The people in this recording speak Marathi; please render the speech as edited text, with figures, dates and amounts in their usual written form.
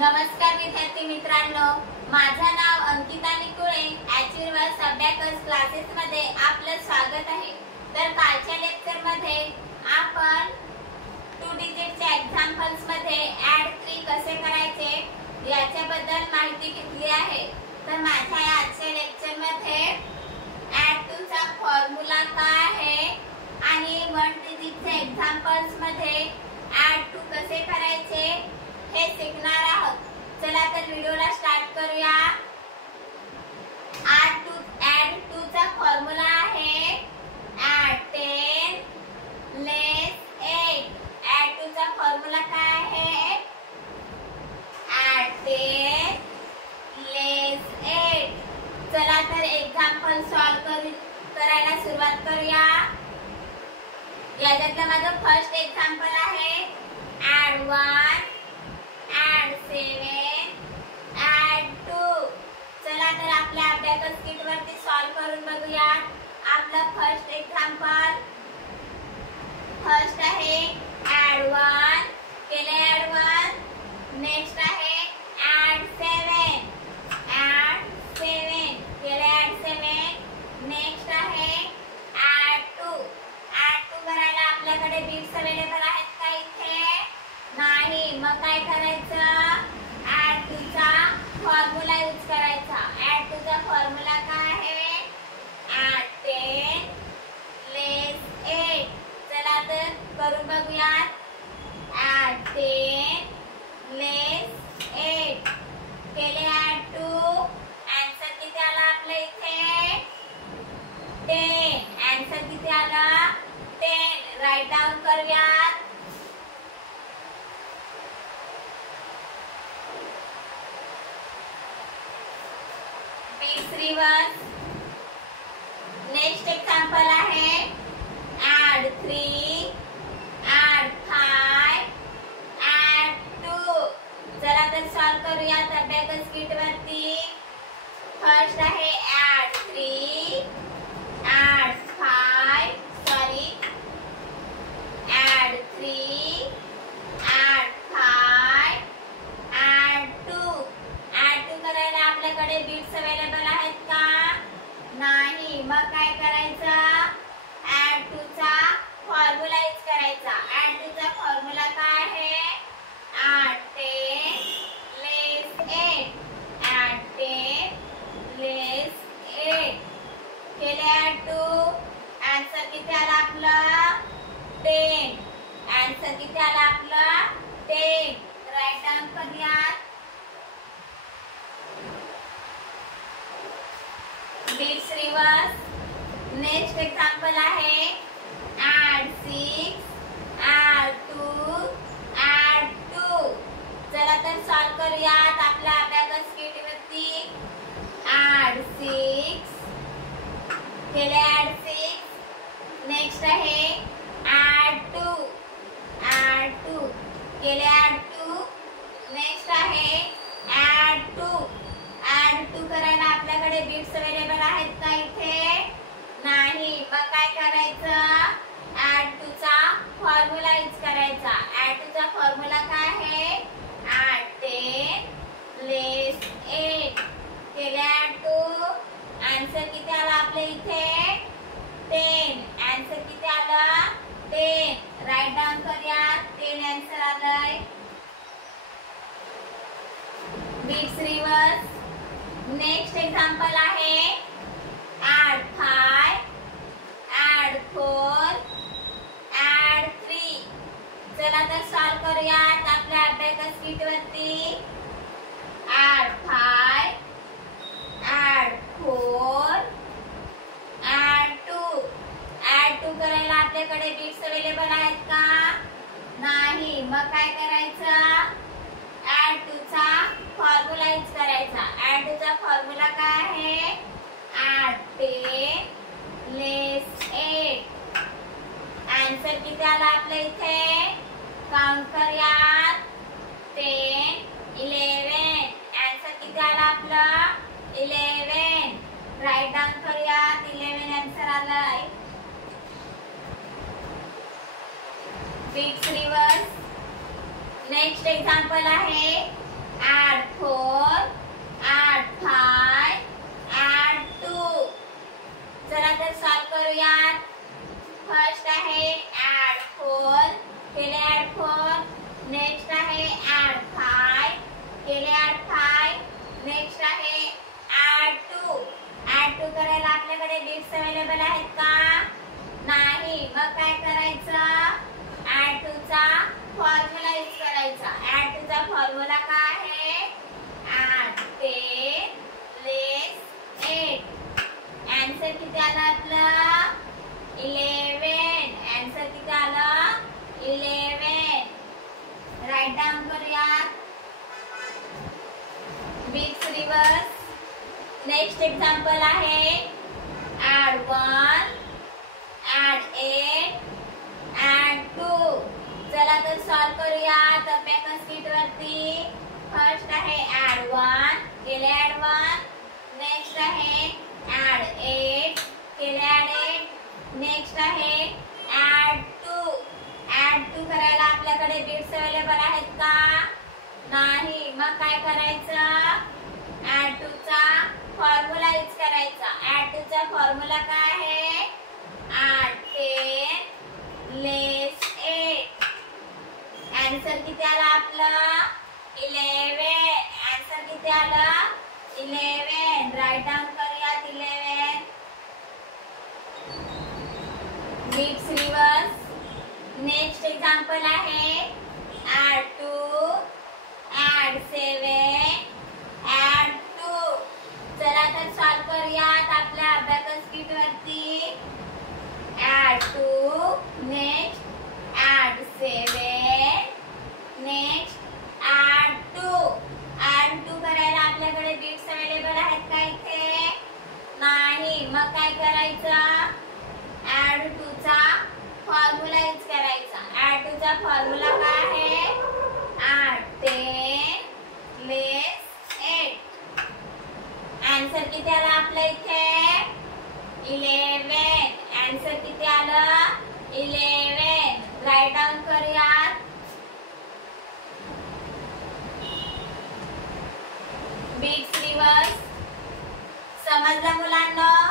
नमस्कार विद्यार्थी मित्रांनो, माझं नाव अंकिता निकुळे. ॲचिव्हर्स अबॅकस क्लासेस मध्ये आपलं स्वागत आहे. तर कालच्या लेक्चर मध्ये आपण 2 डिजिटच्या एक्झाम्पल्स मध्ये ऍड 3 कसे करायचे याच्याबद्दल माहिती घेतली आहे. तर माझ्या आजच्या लेक्चर मध्ये ऍड 2 चा फॉर्म्युला काय आहे आणि 1 डिजिटच्या एक्झाम्पल्स मध्ये ऍड 2 कसे करायचे हे शिकणार आहोत. चला तर व्हिडिओला स्टार्ट करूया. ऍड 2 चा फॉर्म्युला आहे ऍड 10 लेस 8. ऍड 2 चा फॉर्म्युला काय आहे? ऍड 10 लेस 8. चला तर एक्झाम्पल सॉल्व करायला सुरुवात करूया. याच्यातलं माझं फर्स्ट एक्झाम्पल आहे ऍड 1 ऍड 7 ऍड 2. चला तर आपल्या अबॅकस किट वरती सॉल्व करून बघूया. आपलं फर्स्ट एक्झाम्पल फर्स्ट आहे ऍड 1 केले ऍड 1. नेक्स्ट आहे ऍड 7 केले ऍड 7. नेक्स्ट आहे ऍड 2. ऍड 2 करायला आपल्याकडे बिट्स अवेलेबल आहेत का इथे? नाही. मग काय करायचं? ऍड 2 चा फॉर्म्युला यूज करायचा. ऍड 2 चा फॉर्म्युला काय आहे? ऍड 10 लेस 8. चला तर करून बघूयात. ऍड 10 लेस 8 केले ऍड 2. आन्सर किती आला आपल्या इथे? 10. आन्सर किती आला? 10. राईट डाऊन करूयात. रिवर्स. नेक्स्ट एक्झाम्पल आहे ऍड 3 ऍड 5 ऍड 2. चला तर सॉल्व करूया अबॅकस किट वरती. फर्स्ट आहे add 3 add 5 add 3 add 5 add 2. Add 2 करायला आपल्याकडे बिट्स अवेलेबल आहेत का? नाही. मग काय करायचं? ऍड 2 चा फॉर्म्युला यूज करायचा. ऍड 2 चा फॉर्म्युला काय आहे? ऍड 10 लेस 8. ऍड 10 लेस 8 केले ऍड 2. आन्सर किती आला आपलं? 10. आन्सर किती आला आपलं? 10. राईट डाऊन करूयात. Bits reverse. नेक्स्ट एक्झाम्पल आहे ऍड 6 ऍड 2 ऍड 2. चला तर सॉल्व करूयात आपल्या अबॅकस किट वरती. ऍड 6 केले ऍड 6. नेक्स्ट आहे ऍड 2 केले ऍड 2. नेक्स्ट आहे ऍड 2. ऍड 2 करायला आपल्याकडे बिट्स अवेलेबल आहेत का इथे? नाही. मग काय करायचं? ऍड 2 चा फॉर्म्युला यूज करायचा. ऍड 2 चा फॉर्म्युला काय आहे? ऍड 10 लेस 8 केले ऍड 2. आन्सर किती आला आपल्या इथे? 10. आन्सर किती आला? 10. राईट डाऊन करूया. 10 आन्सर आलाय. Bits reverse. नेक्स्ट एक्झाम्पल आहे ऍड 5 ऍड 4 ऍड 3. चला तर सॉल्व करूयात आपल्या अबॅकस किट वरती. Add 5 add 4 add 2. ऍड 2 करायला आपल्याकडे बिट्स अवेलेबल आहेत का? नाही. मग काय करायचं? ऍड 2 चा फॉर्म्युला यूज करायचा. ऍड 2 चा फॉर्म्युला काय आहे? ऍड 10 लेस 8. आन्सर किती आला आपल्या इथे? काउंट करूयात. 10 11. आन्सर किती आला आपलं? 11. राईट डाऊन करूयात. 11 आन्सर आलाय. Bits reverse. नेक्स्ट एक्झाम्पल आहे केले ऍड 5. नेक्स्ट आहे ऍड 2. ऍड 2 करायला आपल्याकडे बिट्स अवेलेबल आहेत का? नाही. मग काय करायचं? ऍड 2 चा फॉर्म्युला यूज करायचा. ऍड 2 चा फॉर्म्युला काय आहे? ऍड 10 लेस 8. आन्सर किती आलं आपलं? 11. आन्सर किती आलं? 11. राईट डाऊन करूया. Bits reverse. नेक्स्ट एक्झाम्पल आहे ऍड 1, ऍड 8, ऍड 2. चला तर सॉल्व करूया. अबॅकस शीट वरती फर्स्ट आहे ऍड 1, केले ऍड 1. नेक्स्ट आहे ऍड 8, केले ऍड 8. नेक्स्ट आहे ऍड 2. ऍड 2 करायला आपल्याकडे बिट्स अवेलेबल आहेत का? नाही. मग काय करायचं? ऍड 2 चा फॉर्म्युला यूज करायचा. ऍड 2 चा फॉर्म्युला काय आहे? ऍड 10 लेस 8. आन्सर किती आला आपलं? 11. आन्सर किती आलं? 11. राईट डाऊन करूयात 11. Bits reverse. नेक्स्ट एक्झाम्पल आहे ऍड 2, ऍड 7, ऍड 2. चला तर सॉल्व करूयात आपल्या अबॅकस शीट वरती. Add 2, next add 7, next add 2. Add 2 करायला आपल्याकडे बिट्स अवेलेबल आहेत का इथे? नाही. मग काय करायचं? ऍड 2 चा फॉर्म्युला यूज करायचा. ऍड 2 चा फॉर्म्युला काय आहे? ऍड 10 लेस 8. आन्सर किती आला आपल्या इथे? 11. आन्सर किती आलं? 11. राईट डाऊन करूयात. Bits reverse. समजलं मुलांना?